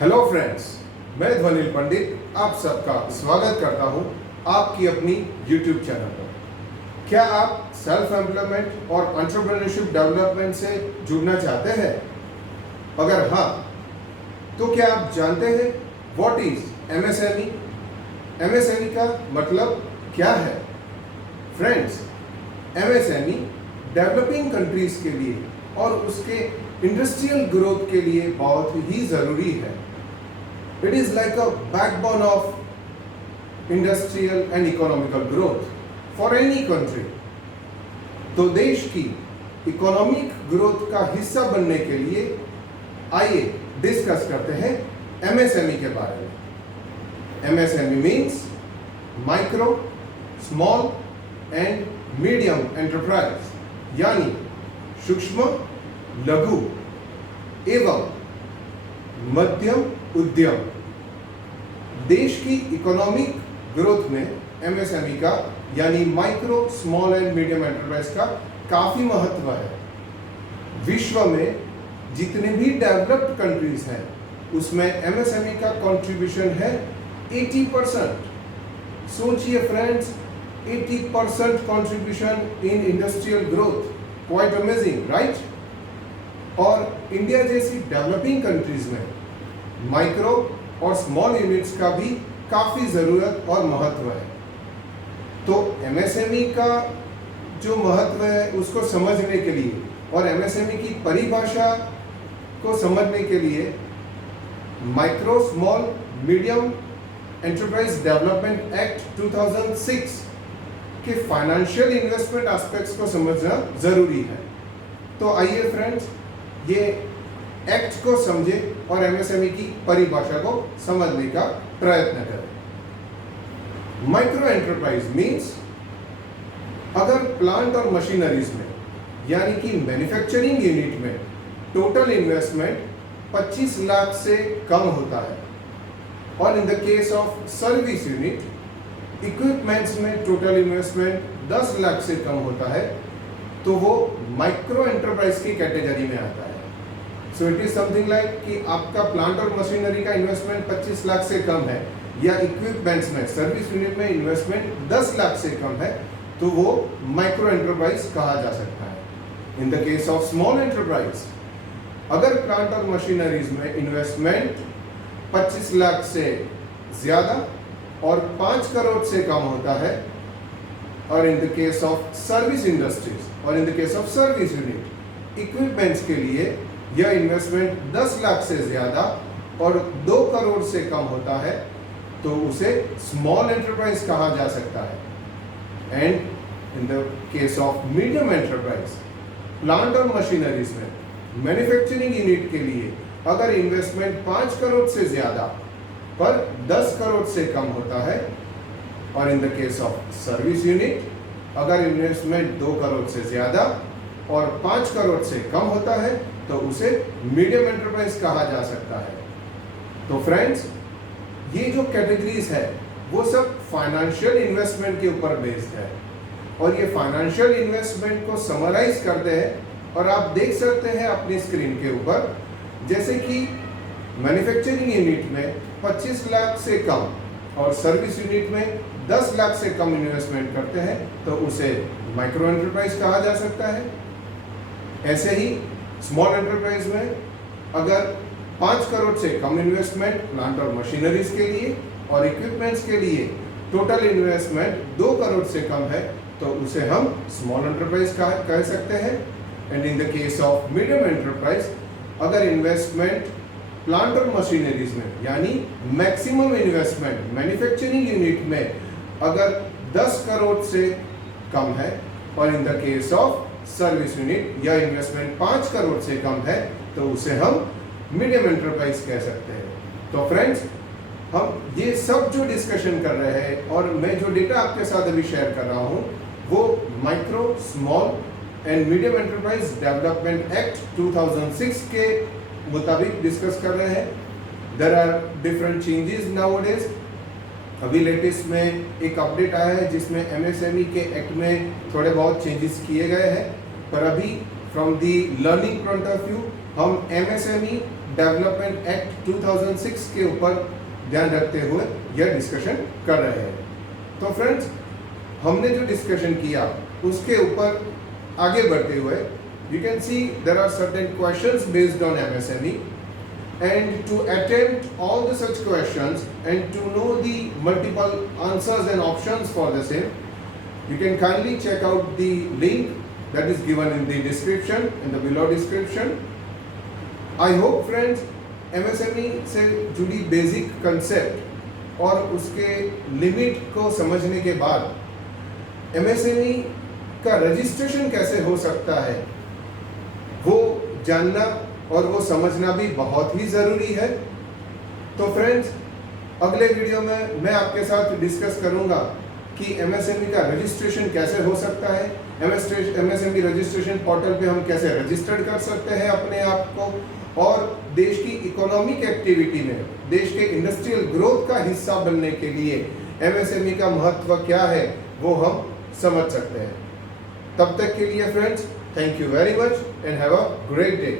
Hello friends, मैं ध्वनिल पंडित आप सबका स्वागत करता हूं आपकी अपनी यूट्यूब चैनल पर। क्या आप सेल्फ एम्प्लॉयमेंट और एंटरप्रेन्योरशिप डेवलपमेंट से जुड़ना चाहते हैं? अगर हाँ, तो क्या आप जानते हैं व्हाट इज एमएसएमई? एमएसएमई का मतलब क्या है? फ्रेंड्स, एमएसएमई डेवलपिंग कंट्रीज के लिए और उसके इंडस्ट्रियल ग्रोथ के लिए बहुत ही ज़रूरी है। It is like a backbone of industrial and economical growth for any country. तो देश की इकोनॉमिक ग्रोथ का हिस्सा बनने के लिए आइए डिस्कस करते हैं एमएसएमई के बारे में। MSME means micro, small and medium enterprise, यानी सूक्ष्म, लघु एवं मध्यम उद्यम। देश की इकोनॉमिक ग्रोथ में एमएसएमई का यानी micro, small and medium enterprise का काफी महत्व है। विश्व में जितने भी डेवलप्ड कंट्रीज हैं उसमें एमएसएमई का कंट्रीब्यूशन है 80%। सोचिए friends, 80% contribution in industrial growth, quite amazing, right? और इंडिया जैसी डेवलपिंग कंट्रीज में माइक्रो और स्मॉल यूनिट्स का भी काफ़ी ज़रूरत और महत्व है। तो एमएसएमई का जो महत्व है उसको समझने के लिए और एमएसएमई की परिभाषा को समझने के लिए micro, small, medium enterprise development act 2006 के फाइनेंशियल इन्वेस्टमेंट एस्पेक्ट्स को समझना ज़रूरी है। तो आइए फ्रेंड्स, ये एक्ट को समझें और एमएसएमई की परिभाषा को समझने का प्रयत्न करें। माइक्रो एंटरप्राइज मींस अगर प्लांट और मशीनरीज में यानी कि मैन्युफैक्चरिंग यूनिट में टोटल इन्वेस्टमेंट 25 लाख से कम होता है और in the case of service unit equipments में टोटल इन्वेस्टमेंट 10 लाख से कम होता है, तो वो माइक्रो एंटरप्राइज की कैटेगरी में आता है। So it is something like कि आपका प्लांट और मशीनरी का इन्वेस्टमेंट 25 लाख से कम है या इक्विपमेंट्स में सर्विस यूनिट में इन्वेस्टमेंट 10 लाख से कम है, तो वो माइक्रो एंटरप्राइज कहा जा सकता है। इन the case of small enterprise, अगर प्लांट और मशीनरीज में इन्वेस्टमेंट 25 लाख से ज़्यादा और 5 करोड़ से कम होता है, और in the case of service industries और in the case of service unit equipments के लिए यह इन्वेस्टमेंट 10 लाख से ज़्यादा और 2 करोड़ से कम होता है, तो उसे स्मॉल एंटरप्राइज कहा जा सकता है। And in the case of medium enterprise, plant और मशीनरीज में मैन्युफैक्चरिंग यूनिट के लिए अगर इन्वेस्टमेंट 5 करोड़ से ज़्यादा पर 10 करोड़ से कम होता है, और in the case of service unit अगर इन्वेस्टमेंट 2 करोड़ से ज़्यादा और 5 करोड़ से कम होता है, तो उसे मीडियम एंटरप्राइज कहा जा सकता है। तो फ्रेंड्स, ये जो कैटेगरीज है वो सब फाइनेंशियल इन्वेस्टमेंट के ऊपर बेस्ड है और ये फाइनेंशियल इन्वेस्टमेंट को समराइज करते हैं और आप देख सकते हैं अपनी स्क्रीन के ऊपर, जैसे कि मैन्युफैक्चरिंग यूनिट में 25 लाख से कम और सर्विस यूनिट में 10 लाख से कम इन्वेस्टमेंट करते हैं, तो उसे माइक्रो एंटरप्राइज कहा जा सकता है। ऐसे ही स्मॉल एंटरप्राइज में अगर 5 करोड़ से कम इन्वेस्टमेंट प्लांट और मशीनरीज के लिए और इक्विपमेंट्स के लिए टोटल इन्वेस्टमेंट 2 करोड़ से कम है, तो उसे हम स्मॉल एंटरप्राइज कह सकते हैं। And in the case of medium enterprise, अगर इन्वेस्टमेंट प्लांट और मशीनरीज में यानी मैक्सिमम इन्वेस्टमेंट मैन्युफैक्चरिंग यूनिट में अगर 10 करोड़ से कम है और in the case of service unit या इन्वेस्टमेंट 5 करोड़ से कम है, तो उसे हम मीडियम एंटरप्राइज कह सकते हैं। तो फ्रेंड्स, हम ये सब जो डिस्कशन कर रहे हैं और मैं जो डेटा आपके साथ अभी शेयर कर रहा हूँ वो micro, small and medium enterprise development act 2006 के मुताबिक डिस्कस कर रहे हैं। There are different changes nowadays. अभी लेटेस्ट में एक अपडेट आया है जिसमें एमएसएमई के एक्ट में थोड़े बहुत चेंजेस किए गए हैं, पर अभी from the learning point of view हम एमएसएमई डेवलपमेंट एक्ट 2006 के ऊपर ध्यान रखते हुए यह डिस्कशन कर रहे हैं। तो फ्रेंड्स, हमने जो डिस्कशन किया उसके ऊपर आगे बढ़ते हुए you can see there are certain questions based on MSME, and to attempt all the such questions and to know the multiple answers and options for the same, you can kindly check out the link that is given in the description, in the below description. I hope friends, MSME से जुड़ी basic concept और उसके limit को समझने के बाद MSME का registration कैसे हो सकता है वो जानना और वो समझना भी बहुत ही ज़रूरी है। तो फ्रेंड्स, अगले वीडियो में मैं आपके साथ डिस्कस करूंगा कि MSME का रजिस्ट्रेशन कैसे हो सकता है, MSME रजिस्ट्रेशन पोर्टल पे हम कैसे रजिस्टर्ड कर सकते हैं अपने आप को, और देश की इकोनॉमिक एक्टिविटी में, देश के इंडस्ट्रियल ग्रोथ का हिस्सा बनने के लिए MSME का महत्व क्या है वो हम समझ सकते हैं। तब तक के लिए friends, thank you very much and have a great day.